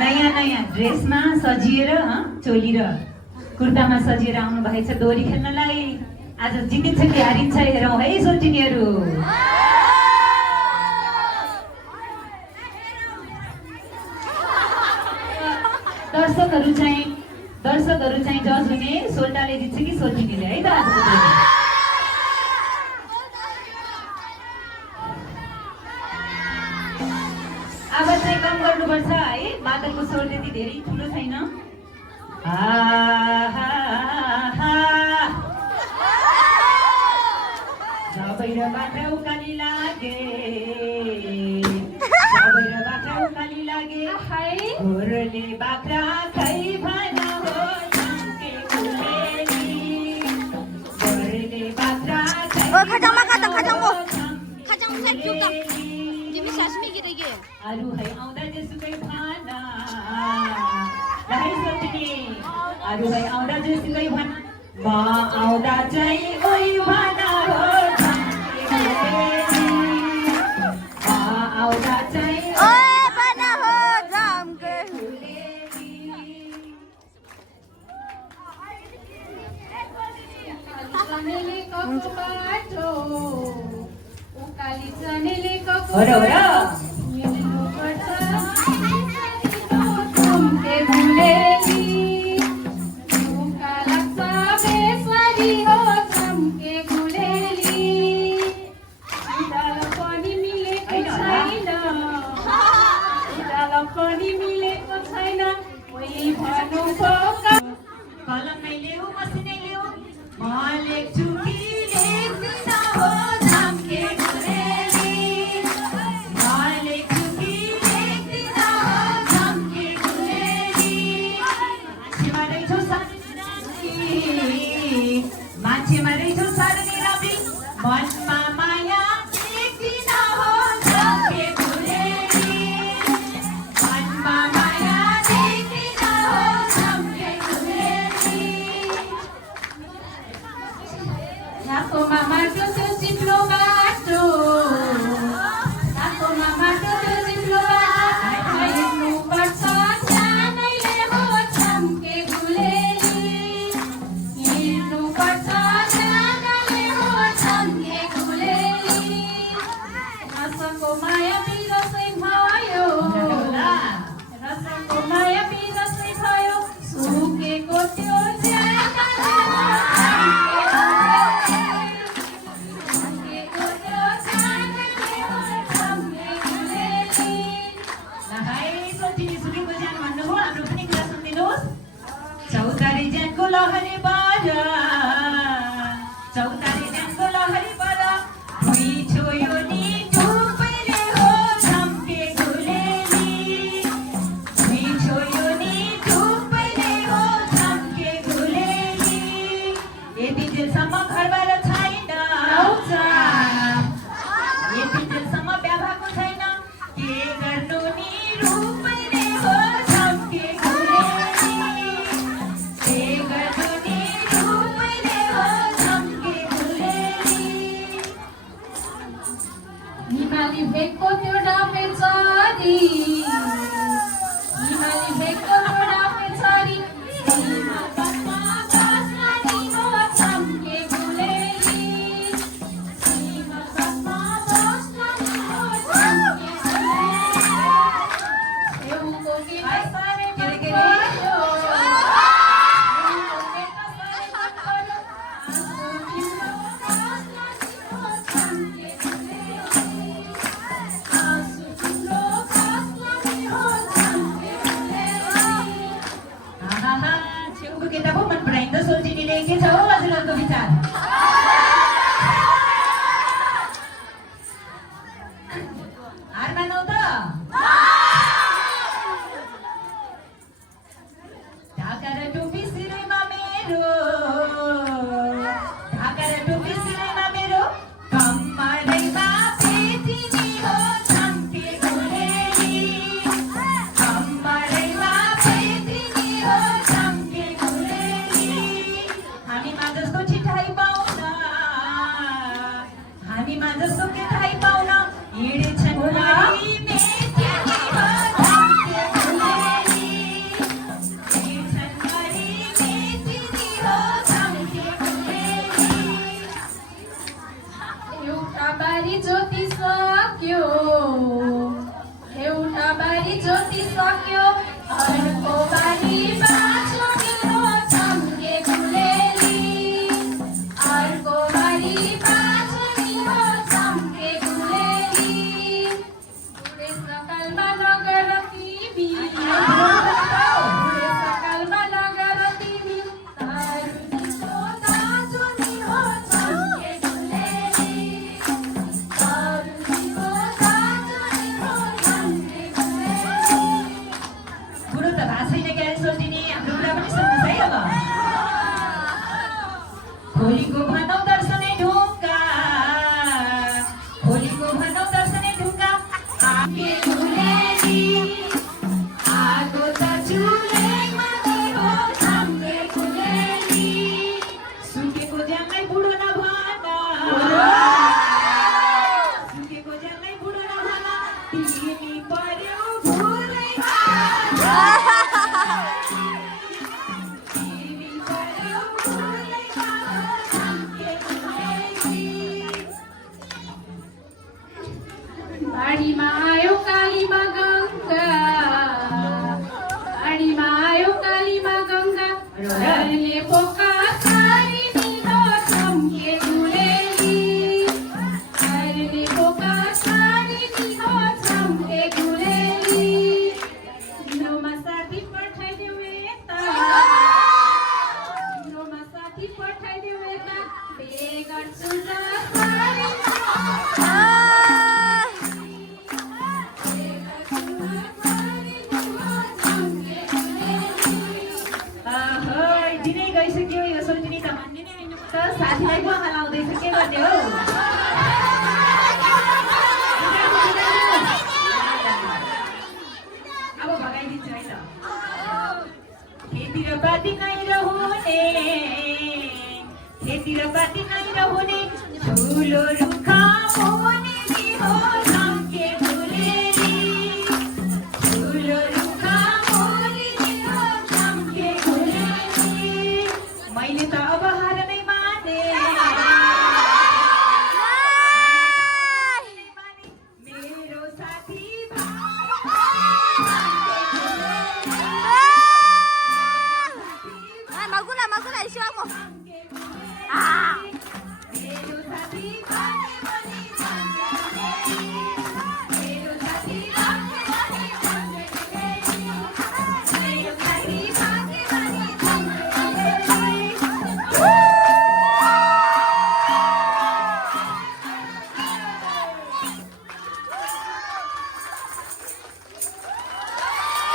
नयाँ नयाँ ड्रेसमा सजिएर चोली र कुर्तामा सजिएर आउनु भएछ डोरी खेल्नलाई। आज जितिन्छ कि हारिन्छ हेरौँ है सोटिनीहरू। दर्शकहरू चाहिँ जज हुने सोल्टाले जित्छ कि सोटिनीले है त आजको डोरी। आवाज चाहिँ कम गर्नुपर्छ है, मादलको स्वर त्यति धेरै ठुलो छैन। सबैर बाख्रा उकाली लागे, सबैर बाख्रा उकाली लागे, घोरले बाख्रा खै भन हो झम्के गुलेली, घोरले बाख्रा खै अरू है आउँदा जेसुकै भन, अरू है आउँदा जेसुकै भन, म आउँदा चाहिँ ओइ भन हो झम्के गुलेली, म आउँदा चाहिँ ओइ भन हो झम्के गुलेली। हो र कलम नै ल्याऊ मसिनै ल्याऊ म लेख्छु कि लेख्दिन हो झम्के गुलेली, म लेख्छु कि लेख्दिन हो झम्के गुलेली। मान्छेमा रहेछौ सार्ने राम्री, मनमा माया लेख्दिन हो झम्के गुलेली, मनमा माया लेख्दिन हो झम्के गुलेली। Nakoma mato tu simplo bato, nakoma mato tu simplo bato, ayumu parsa janai leho chamke guleli, ayumu parsa janai leho chamke guleli, rasa ko maya pira sai bhayo, rasa ko maya pira sai bhayo, suke ko tyo jana चौतारी ज्यानको लहरी पर, चौतारी ज्यानको लहरी पर, भुइँ छोयो नि धुपैले हो झम्के गुलेली, भुइँ छोयो नि धुपैले हो झम्के गुलेली। यति जेलसम्म घरबार छैन, यति जेलसम्म बिहा भएको छैन, के गर्नु नि रूपैले हो झम्के गुलेली, के गर्नु नि रूप बारी ज्योति सक्यो अर्को बारी बाँच्यो मेरो चम्के गुलेली अर्को बारी बाँच्यो मेरो चम्के गुलेली बुढे सकालमा लगेर तिमी बुढे सकालमा लगेर तिमी तारुनीको दाजु नि हो चम्के गुलेली तारुनीको दाजु नि हो चम्के गुलेली बुढो त भएको छैन क्या सोल्टिनी हाम्रो कुरा पनि सुन्नुहोस् है अब खोलीको भनौ दर्शनै ढोका खोलीको भनौ दर्शनै ढोका चम्के गुलेली आगो त चुलेमा नि हो चम्के गुलेली सुकेको ज्यानलाई बुढो नभन सुकेको ज्यानलाई बुढो नभन तिमी पर्यौ भुलैमा तिमी पर्यौ भुलैमा चम्के गुलेली बारीमा आयो कालीमा गङ्गा बारीमा आयो कालीमा गङ्गा रहरले पोका सारी दिनो चम्के गुलेली रहरले पोका सारी दिनो चम्के गुलेली दिनोमा साथी पठाइदेऊ यता दिनोमा साथी पठाइदेऊ यता बे गर्छु र सारी दिनै गइसक्यो यो सोल्टिनी त भन्ने नै होइन त साथीलाई पो हलाउँदैछ के गर्ने हो अब भगाइदिन्छु है त खेतीपाती नै रहुने खेतीपाती नै रहुने ठुलो रुखा मुनि नि हो